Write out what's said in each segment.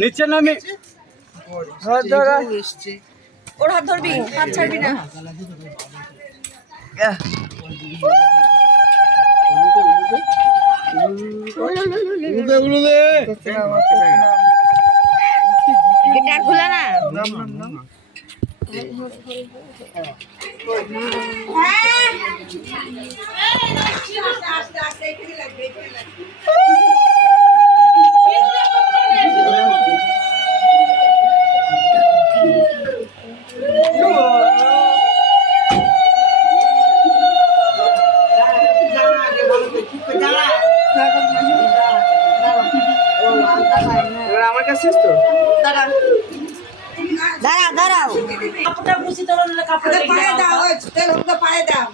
নিচে নামে ওর হাত ধরবি, হাত ছাড়বি না। গিটার খোলা না আমার কাছে তো দাঁড়াও দাঁড়াও কাপড়টা বুঝি তোর কাপড়টা পায়ে দাও, তেল ওকে পায়ে দাও।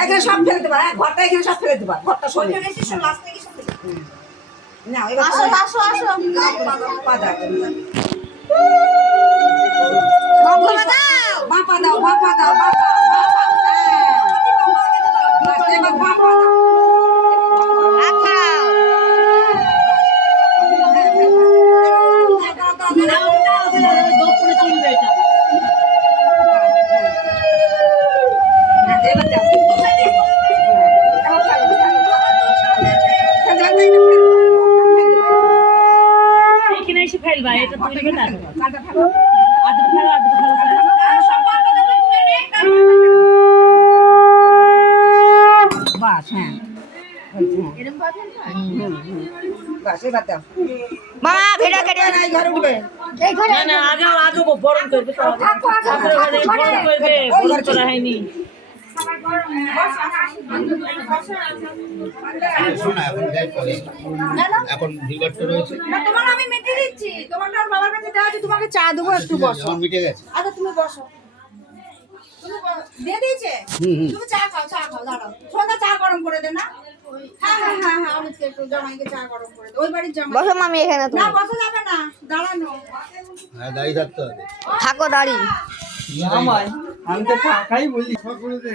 এখানে সব ফেলে দেবা, ঘরটা এখানে সব ফেলে দেবা, ঘরটা সব ফেলে এসে সব লাস্ট থেকে সব ফেলে না। আসো আসো আসো পা দাও, বাপা দাও, বাপা দাও, বাপা বাপা দাও। ফেলবা এটা তুলবে না, কাটা ফেলো, আদর ফেলো, আদর ফেলো, সব পাতা দেবে তুলে নে। বাস হ্যাঁ এরকম পাবেন না, বাস এবার দাও মা। ভেড়া কেটে নাই ঘরে উঠবে, এই ঘরে না না আগে আগে বরণ করবে তো, থাকো আগে বরণ করবে, বরণ করা হয়নি। এখন ভিগারটা রয়েছে না তোমার আমি মিটে দিচ্ছি, তোমার আর বাবার কাছে দেওয়া আছে, তোমাকে চা দেবো, একটু বসো। আমার মিটে গেছে। আচ্ছা তুমি বসো, তুমি দিয়ে দিয়েছে, তুমি চা খাও, চা খাও, দাঁড়াও। সন্ধ্যা চা গরম করে দে না। হ্যাঁ হ্যাঁ হ্যাঁ হ্যাঁ অমিতকে একটু জামাইকে চা গরম করে দে, ওই বাড়ির জামাই। বসো মামি এখানে, তুমি না বসা যাবে না, দাঁড়ানো। হ্যাঁ দাঁড়িয়ে থাকতে হবে, থাকো দাঁড়ি। জামাই আমি তো টাকাই বলি করে দে।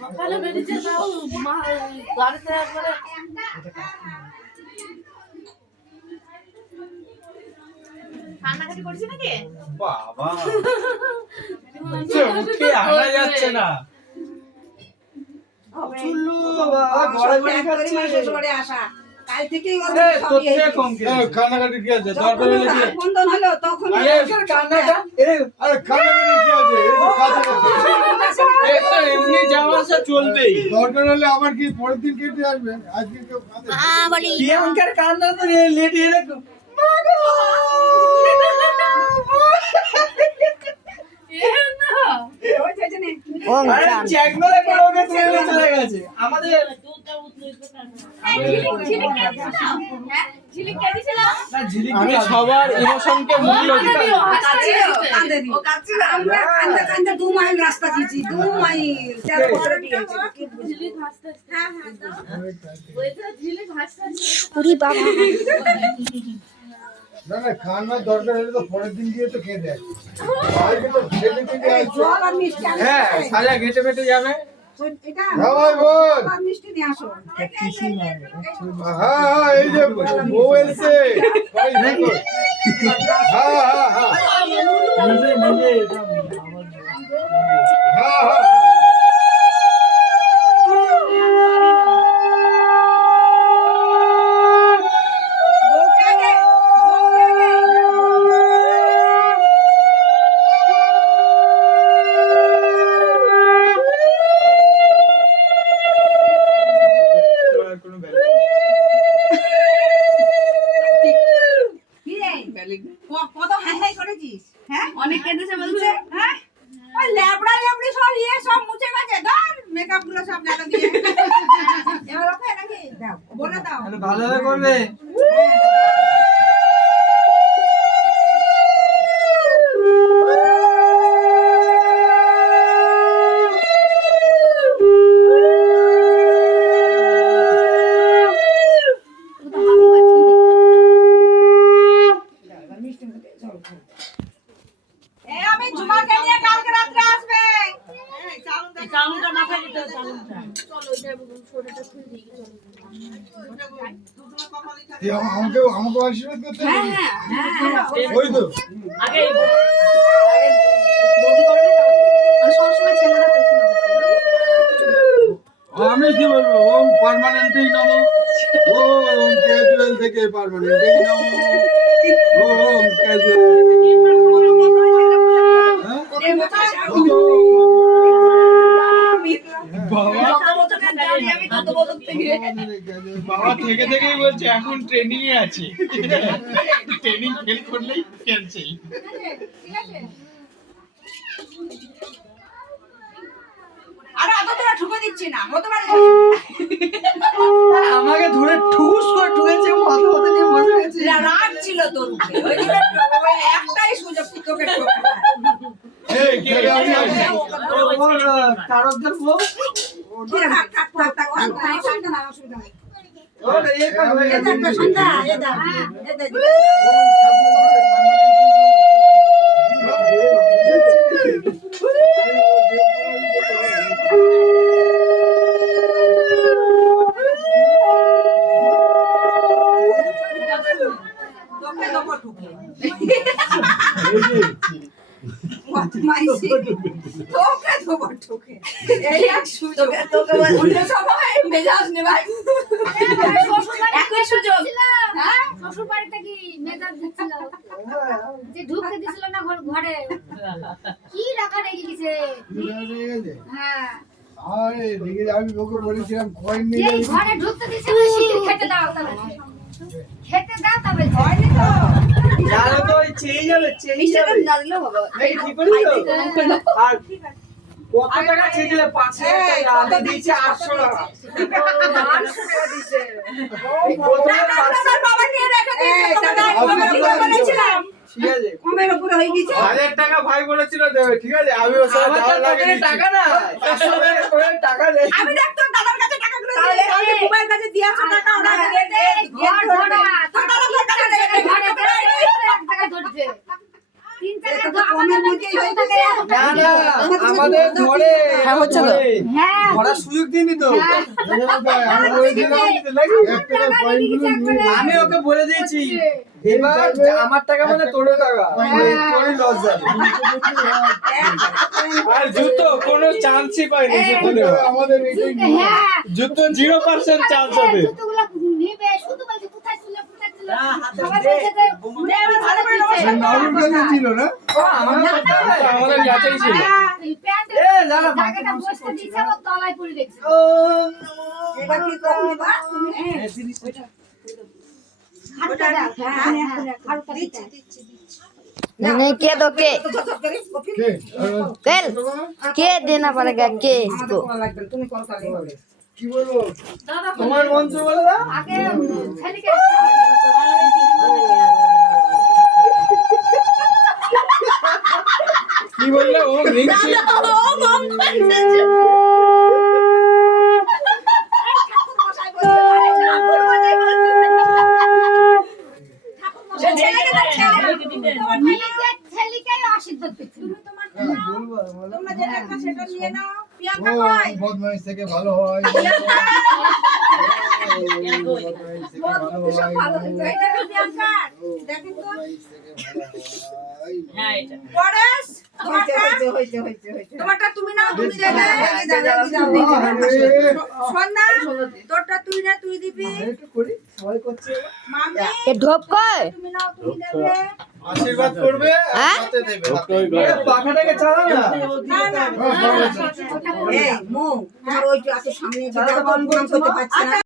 সকালে বেরিয়ে যাও মা, গাড়িতে একবারে কান্নাকাটি করছিস নাকি বাবা? উঠে আনা যাচ্ছে না, চুল্লু বাবা ঘরে ঘরে খাচ্ছে। শ্বশুরে আসা কাল থেকেই ওর তোর থেকে কম কে কান্নাকাটি কি আছে? দরকার হলে কি বন্ধন হলো তখন কান্নাটা আরে কান্নাকাটি কি আছে? এই তো কাজ আছে, একটা এমনি যাওয়া আসা চলবেই। দরকার হলে আবার কি পরের দিন কেটে আসবে, আজকে কেউ কাঁদে না। বলি কি অঙ্কের কান্না তো লেট এলে চলে গেছে আমাদের। আমি সবার ইমোশনকে মূল্য দিই। আমরা 2 মাইল রাস্তা দিয়েছি, 2 মাইল না না খাওয়ানোর দরকার হলে তো পরের দিন গিয়ে তো খেয়ে দেয়। আজকে তো ছেলে থেকে হ্যাঁ সাজা ঘেটে ফেটে যাবে। হ্যাঁ ভাই বল। মিষ্টি নিয়ে আসো। হ্যাঁ হ্যাঁ এই যে বউ এসছে ভাই দেখো। হ্যাঁ হ্যাঁ হ্যাঁ নিজে নিজে হ্যাঁ হ্যাঁ কত হাই হাই করেছিস? হ্যাঁ অনেক কেঁদেছে বলছে। হ্যাঁ ওই ল্যাবড়া ল্যাবড়ি সব সব মুছে গেছে, ধর মেকআপ গুলো সব লাগা দিয়ে। এবার ওকে নাকি দাও, বলে দাও ভালোভাবে করবে। আমি ঝুমাকে নিয়ে কালকে রাত্রে আসবে। তুই আমাকে আশীর্বাদ করতে হবে? ওই তো আগে বৌদি করবে মানে সবসময় ছেলেরা পেছনে আমি কি বলবো? ওম পার্মানেন্টই নমো, ওম ক্যাজুয়াল থেকে পার্মানেন্টই নমো, ওম বাবা থেকে থেকেই বলছে এখন ট্রেনিং এ আছে, ট্রেনিং ফেল করলেই ক্যান্সেল। আরে অত তোরা ঠুকে দিচ্ছি না মতবারে আমাকে ধরে ঠুস করে ঠুকেছে, মাথা মাথা নিয়ে বসে গেছে। রাগ ছিল তোর উপরে ওই জন্য ওই একটাই সুযোগ তোকে ঠোকা এই কে আমি আছি। তারকদের বউ শ্বশুর বাড়িতে কি মেজাজ দিচ্ছিল যে ঢুকতে দিছিল না ঘরে কি রাখা রেখে গেছে হ্যাঁ আরে দেখে আমি ওকে বলেছিলাম কয়েন নিয়ে এই ঘরে ঢুকতে দিছে না শিখে খেতে দাও তবে খেতে দাও তবে হয়নি তো জানো তো ওই চেয়ে যাবে, চেয়ে যাবে। এই ঠিক করে দিল। আর কত টাকা চেয়েছিলে? 5,000 টাকা, আমি দিয়েছি 800 টাকা। 800 টাকা দিয়েছে। বাবা নিয়ে রেখে দিয়েছে বলেছিলাম ঠিক আছে, কমের উপরে হয়ে গেছে 1000 টাকা ভাই বলেছিল দেবে, ঠিক আছে আমি ওর সাথে আমার যাওয়ার তো লাগে পকেটে টাকা না, 500 টাকা করে টাকা নেই। আমি দেখ তোর দাদার কাছে টাকাগুলো দিয়ে আমি মোবাইল কাছে দিয়েছো টাকা ওরা দিয়ে দে ঘর ধরা তোর দাদার কাছে টাকা দে ঘরে এক টাকা ধরছে 3 টাকা তো কমের মধ্যেই হয়ে গেছে না না, আমাদের ধরে হচ্ছে তো। হ্যাঁ ধরার সুযোগ দিইনি তো। আমি বলেছিলাম 1 টাকা কয়েন গুলো নিয়ে আমি ওকে বলে দিয়েছি এবার আমার টাকা মানে তোর টাকা, তোরই লস যাবে। আর জুতো কোনো চান্সই পাইনি জুতো নেওয়ার। আমাদের এটাই হ্যাঁ জুতো 0% চান্স হবে। জুতোগুলো নিবে শুধু বলছে কোথায় ছিল সবাই বলছে যে ঘুরে আবার ভালো করেছে নাউর কাছে ছিল না আমাদের কাছেই ছিল। এই প্যান্ট এ দাঁড়া, জায়গাটা বসতে দিছে ও তলায় পড়ে গেছে এবার কি করবি বা তুমি হাতটা দাও হ্যাঁ হাতটা দিচ্ছি नहीं के दो के কে कल के देना पड़ेगा के इसको তুমি কল করলে হবে কি বলবো? তোমার মঞ্চ বলে দাও। আগে ছেলেকে কি বললে ও রিং নিজের ছেলেকে আশীর্বাদ দিচ্ছে তোমরা যেটা একটা সেটা নিয়ে নাও ও প্রিয়াঙ্কা কই বদমাইশ থেকে ভালো হয়, প্রিয়াঙ্কা বদমাইশ থেকে ভালো সব ভালো হয়, এটা কি প্রিয়াঙ্কা দেখেন তো বদমাইশ থেকে ভালো হয়। পরেশ তোমারটা তুমি নাও তুমি দেবে আরে, সন্ধ্যা তোরটা তুই না তুই দিবি একটু করি, সবাই করছে। মামি ये ढोप कोई তুমি নাও তুমি দেবে আশীর্বাদ করবে আর হ্যাঁ? হাতে দেবে এ, পাখাটাকে চালা না। না না এই মো আর ওই যে এত সামনে যেটা বন্ধ করতে পারছি না